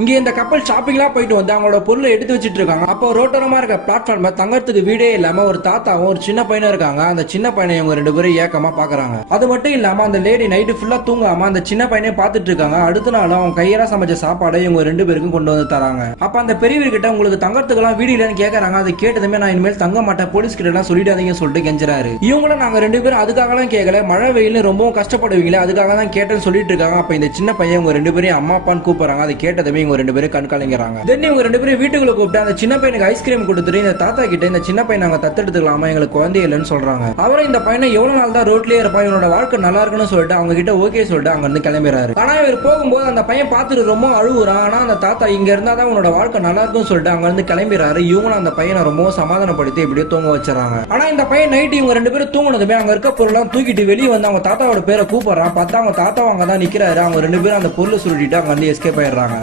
இங்க இந்த கப்பல் ஷாப்பிங்லாம் போயிட்டு வந்து அவங்களோட பொருளை எடுத்து வச்சிட்டு இருக்காங்க. அப்போ ரோட்டோரமா இருக்க பிளாட்ஃபார்ம்ல தங்கறதுக்கு வீடே இல்லாம ஒரு தாத்தாவும் ஒரு சின்ன பையனும் இருக்காங்க. அந்த சின்ன பையனை இவங்க ரெண்டு பேரும் ஏக்கமா பாக்குறாங்க. அது மட்டும் இல்லாம அந்த லேடி நைட்டு ஃபுல்லா தூங்காம அந்த சின்ன பையனே பாத்துட்டு இருக்காங்க. அடுத்த நாள் அவங்க கையால சமைச்ச சாப்பாடை இவங்க ரெண்டு பேருக்கும் கொண்டு வந்து தராங்க. அப்ப அந்த பெரியவர்கிட்ட உங்களுக்கு தங்கறதுக்கெல்லாம் வீடு இல்லைன்னு கேக்குறாங்க. அது கேட்டதுமே நான் இனிமேல் தங்க மாட்டேன், போலீஸ் கிட்ட எல்லாம் சொல்லிடாதீங்கன்னு சொல்லிட்டு கெஞ்சுறாரு. இவங்களும் நாங்க ரெண்டு பேரும் அதுக்காக எல்லாம் கேட்கல, மழை வெயில் ரொம்பவும் கஷ்டப்படுவீங்களே அதுக்காக தான் கேட்டேன்னு சொல்லிட்டு இருக்காங்க. அப்ப இந்த சின்ன பையன் இவங்க ரெண்டு பேரும் அம்மா அப்பான்னு கூப்பிடுறாங்க. அதை கேட்டதுமே இவங்க ரெண்டு பேரும் கண்காலிங்கிறாங்க. தென் இவங்க ரெண்டு பேரும் வீட்டுக்குள்ள கூப்பிட்டு அந்த சின்ன பையனுக்கு ஐஸ்கிரீம் கொடுத்துட்டு இந்த தாத்தா கிட்ட இந்த சின்ன பையன் நாங்க தத்தெடுத்துக்கலாமா, எங்களுக்கு குழந்தை இல்லைன்னு சொல்றாங்க. அவரும் இந்த பையனை எவ்வளவு நாள் தான் ரோட்லயே இருப்பான், இவனோட வாழ்க்கை நல்லா இருக்குன்னு சொல்லிட்டு அவங்க கிட்ட ஓகே சொல்லிட்டு அங்க இருந்து கிளம்பிறாரு. ஆனா இவர் போகும்போது அந்த பையன் பார்த்துட்டு ரொம்ப அழுகுறான். ஆனா அந்த தாத்தா இங்க இருந்தாதான் உன்னோட வாழ்க்கை நல்லா இருக்குன்னு சொல்லிட்டு அங்க இருந்து கிளம்பிறாரு. இவங்களும் அந்த பையனை ரொம்ப சமாதானப்படுத்தி இப்படியே தூங்க வச்சுறாங்க. ஆனா இந்த பையன் நைட்டு இவங்க ரெண்டு பேரும் தூங்கினதுமே அங்க இருக்க பொருள்லாம் தூக்கிட்டு வெளியே வந்து அவங்க தாத்தாவோட பேரை கூப்பிடுறான். பார்த்தா அவங்க தாத்தா அங்க தான் நிக்கிறாரு. அவங்க ரெண்டு பேரும் அந்த பொருளை சுருட்டிட்டு அங்க வந்து எஸ்கேப் ஆயிடுறாங்க.